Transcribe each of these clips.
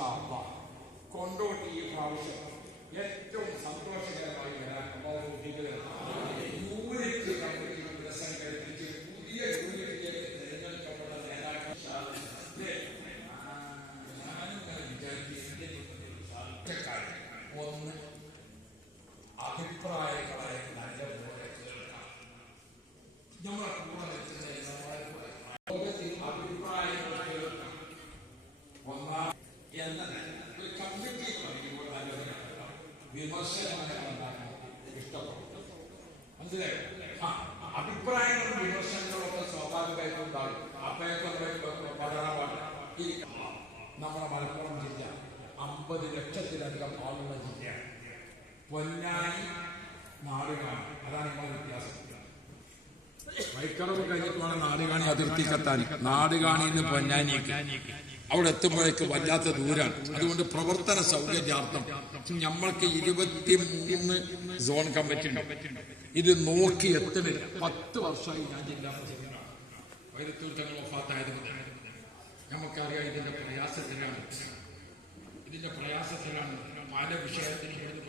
ഇൻഷാ അല്ലാഹ് കൊണ്ടോട്ടി ഈ പ്രാവശ്യം ഏറ്റവും സന്തോഷകരമായി വരാൻ യൂണിറ്റ് കമ്മിറ്റിയുടെ സംഘടിപ്പിച്ച് പുതിയ യൂണിറ്റിലേക്ക് തിരഞ്ഞെടുക്കപ്പെട്ട നേതാക്കൾ ഒന്ന് അഭിപ്രായങ്ങളെ നല്ലപോലെ കേൾക്കാം. നമ്മളെ കൂടെ ലോകത്തിൽ അഭിപ്രായങ്ങൾ കേൾക്കാം. ഒന്നാം എന്ന ഒരു കമ്മിറ്റി പറയുമ്പോൾ നല്ലതാണ്. വിമർശനങ്ങൾ ഉണ്ടാക്കാൻ ഇഷ്ടപ്പെടും. മനസ്സിലായോ? അഭിപ്രായങ്ങളും വിമർശനങ്ങളും ഒക്കെ സ്വാഭാവികമായിട്ടും ഉണ്ടാകും. അപ്പോഴൊക്കെ നമ്മുടെ മലപ്പുറം ജില്ല 50 ലക്ഷത്തിലധികം ആളുള്ള ജില്ലയാണ്. പൊന്നാനി നാടുകാണി, അതാണ് നിങ്ങളുടെ വ്യത്യാസം. വൈക്കടവ് കഴിഞ്ഞിട്ടാണ് നാടുകാണി അതിർത്തിക്കെത്താൻ. നാടുകാണിന്ന് പൊന്നാനിക്ക് അവിടെ എത്തുമ്പോഴേക്ക് വല്ലാത്ത ദൂരാണ്. അതുകൊണ്ട് പ്രവർത്തന സൗകര്യാർത്ഥം നമ്മൾക്ക് 23 സോൺ കമ്മിറ്റി ഉണ്ട്. ഇത് നോക്കി എത്തണില്ല. 10 വർഷമായി ഞാൻ ജില്ലാ പ്രസിഡന്റാണ്. വൈരത്തൂർ തങ്ങൾ വഫാത്തായത് മുതൽ നമുക്കറിയാം ഇതിന്റെ പ്രയാസത്തിലാണ് പല വിഷയത്തിന് ഇവിടുന്ന്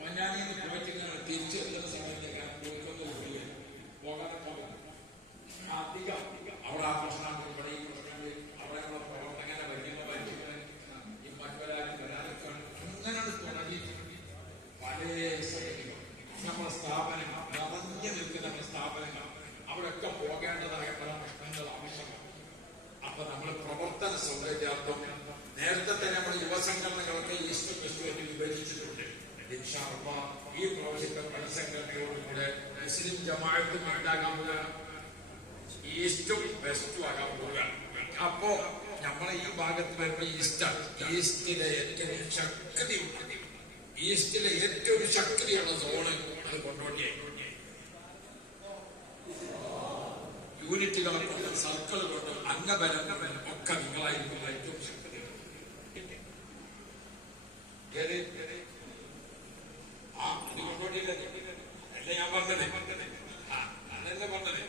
പൊന്നാനിന്ന് പോയിട്ട് തിരിച്ചെത്തുന്ന സമയത്തേക്ക് പോകാൻ അധികം അവിടെ ആ പ്രശ്നങ്ങൾ ഇവിടെ ഈ പ്രശ്നങ്ങൾ അവിടെ പ്രവർത്തകനെ വരുന്ന ഈ മറ്റൊരാൾ വരാതൊക്കെ അങ്ങനെ തുടങ്ങി പല സ്ഥലങ്ങളും നമ്മുടെ സ്ഥാപനങ്ങൾ നിറഞ്ഞു നിൽക്കുന്ന നമ്മുടെ സ്ഥാപനങ്ങൾ അവിടെയൊക്കെ പോകേണ്ടതായ പല പ്രശ്നങ്ങൾ ആവശ്യമാണ്. അപ്പൊ നമ്മൾ പ്രവർത്തന സൗകര്യാർത്ഥം നേരത്തെ തന്നെ നമ്മൾ യുവസംഘടനകളൊക്കെ ഈസ്റ്റ് വെസ്റ്റ് വിഭജിച്ചിട്ടുണ്ട്. ഈ പ്രാവശ്യത്തെ പരസംഘടനയോടുകൂടെ മുസ്ലിം ജമാഅത്തും ഉണ്ടാകാൻ പോവുകയാണ്, ഈസ്റ്റും വെസ്റ്റും ആകാൻ പോവുകയാണ്. അപ്പോ നമ്മളെ ഈ ഭാഗത്ത് വരുമ്പോ ഈസ്റ്റിലെ ഏറ്റവും ശക്തിയുണ്ട്. ഈസ്റ്റിലെ ഏറ്റവും ശക്തിയുള്ള സോണ് അത് കൊണ്ടോട്ടിയായി. യൂണിറ്റുകളെ കൊണ്ടും സർക്കിൾ കൊണ്ടും അംഗബലം ഒക്കെ നിങ്ങളായിരിക്കും ഏറ്റവും ശക്തി. ഇത് കൊണ്ടോട്ടിയില്ല അല്ല ഞാൻ പറഞ്ഞത്. അതല്ല പറഞ്ഞത്.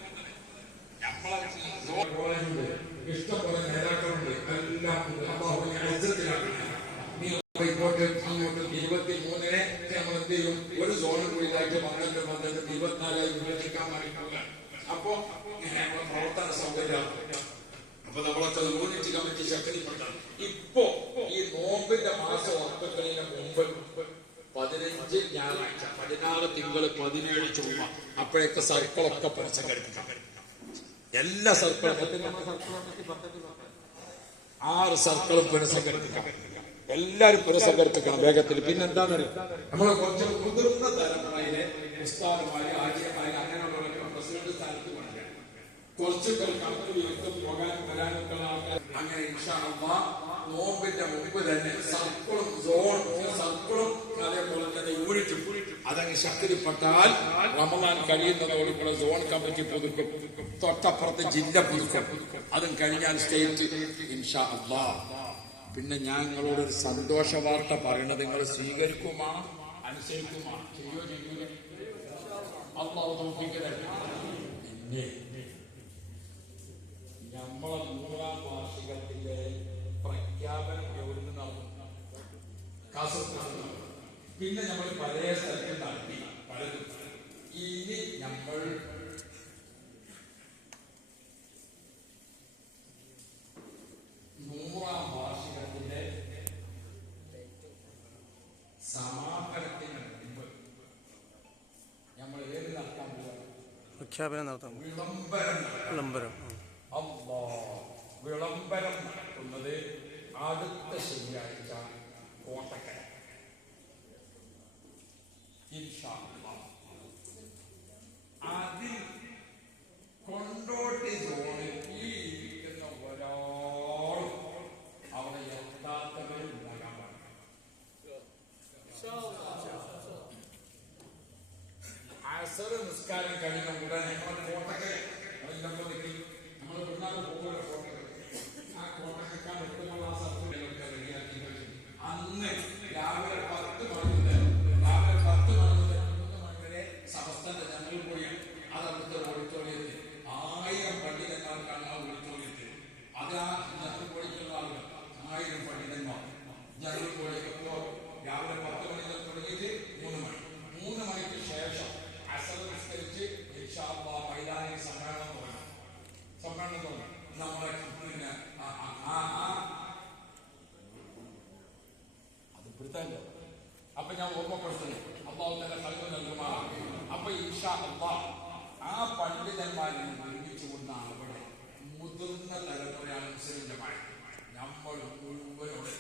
നമ്മളെ ഇഷ്ടംപോലെ നേതാക്കളുണ്ട്. എല്ലാം 23-നെ നമ്മൾ എന്ത് ചെയ്യും? ഒരു സോണ് കൂടിയായിട്ട് 12 24 വിഭജിക്കാൻ വേണ്ടി പോകാൻ. അപ്പോ പ്രവർത്തന സൗകര്യം. അപ്പൊ നമ്മളൊക്കെ യൂണിറ്റ് കമ്മിറ്റി ശക്തിപ്പെട്ടാണ്. ഇപ്പോ ഈ നോമ്പിന്റെ മാസം ഉറപ്പിക്കുന്നതിന് മുമ്പ് 15 ഞായറാഴ്ച, 16 തിങ്കൾ, 17 ചൊവ്വ അപ്പോഴേക്ക് സർക്കിളൊക്കെ പുനഃസംഘടിപ്പിക്കാം. എല്ലാ സർക്കിളും 6 സർക്കിളും പുനഃസംഘടിപ്പിക്കാം. എല്ലാരും പുനഃസംഘടിപ്പിക്കണം വേഗത്തിൽ. പിന്നെന്താണെന്നറിയാം, നമ്മളെ കുറച്ച് മുതിർന്ന തലമുറയിലെ ഉസ്താദുമാര്, ആചാര്യമാര് അങ്ങനെയുള്ളവരൊക്കെ പ്രസിഡന്റ് സ്ഥാനത്ത് കൊണ്ടുവരാം. കുറച്ച് പേർ കണക്ക് വിരുദ്ധം പോകാനും വരാനൊക്കെ ഉള്ള ആൾക്കാർ. അങ്ങനെ ഇൻഷാ അല്ലാഹ് നോമ്പിന്റെ മുമ്പ് തന്നെ സർക്കിളും സർക്കിളും അതേപോലെ തന്നെ യൂണിറ്റും അതങ്ങ് ശക്തിപ്പെട്ടാൽ റമദാൻ കഴിയുന്നതോടുകൂടെ സോൺ കമ്മിറ്റി പുതുക്കും, തൊട്ടപ്പുറത്ത് ജില്ല പുതുക്കും. അതും കഴിഞ്ഞാൽ സ്റ്റേറ്റ് ഇൻഷാ അല്ലാഹ്. പിന്നെ ഞാൻ നിങ്ങളോടൊരു സന്തോഷ വാർത്ത പറയണത് നിങ്ങൾ സ്വീകരിക്കുമാ അനുസരിക്കുമാ ചെയ്യോ ചെയ്യൂല അല്ലാഹു തൗഫീഖ് തരട്ടെ. പിന്നെ നമ്മളെ 100ാം വാർഷികത്തിന്റെ പ്രഖ്യാപനം എവിടുന്ന് നടന്നു? കാസർഗോഡ്. പിന്നെ നമ്മൾ പല സ്ഥലത്ത് നടത്തി പലതും. ഇനി നമ്മൾ 100ാം വാർഷികത്തിന്റെ സമാപനത്തിന് മുമ്പ് നമ്മൾ ഏത് നടത്താൻ പോകുക? പ്രഖ്യാപനം നടത്താം. വിളംബരം നടത്തുന്നത് അടുത്ത ശനിയാഴ്ച കോട്ടക്കര. ഇൻഷാ അല്ലാഹ് അതിൽ കൊണ്ടോട്ടി സോണിൽ ഈ ഇരിക്കുന്ന ഒരാളും അവിടെ എത്താത്തവരും ഉണ്ടാകാൻ പാടില്ല. അസർ നിസ്കാരം കഴിഞ്ഞ ഉടനെ നമ്മൾ കോട്ടക്കര നമ്മൾ പോകുന്ന കോട്ടക്കര ആ കോട്ടക്കാൻ എത്തുമ്പോൾ ആ സർട്ടിഫിക്കറ്റ് റെഡിയാക്കി അന്ന് രാവിലെ 10 മണി മുതൽ 3 മണി വരെ സമസ്തന്റെ ജനറൽ കൂടിയാണ്. അത് അവിടുത്തെ ഓഡിറ്റോറിയത്തിൽ 1000 പള്ളിക്കാർക്കാണ് ആ ഓഡിറ്റോറിയത്തിൽ. അത് ആ ഇൻഷാ അല്ലാഹ് മൈതാനിൽ സമ്മേളനം തുടങ്ങും. നമ്മളെ പിന്നെ അത് പിടുത്തല്ലോ. അപ്പൊ ഞാൻ ഓർമ്മപ്പെടുത്തുന്നു, അള്ളാഹു തന്നെ കഴിവ് നൽകുമാറാണ്. അപ്പൊ ഇൻഷാ അല്ലാഹ് ആ പണ്ഡിതന്മാരിൽ നിന്ന് ഒരുമിച്ചുകൊണ്ടാണ് അവിടെ മുതിർന്ന തലമുറയാണ് മുസ്ലിം ജമാഅത്ത്. നമ്മൾ മുഴുവനോടെ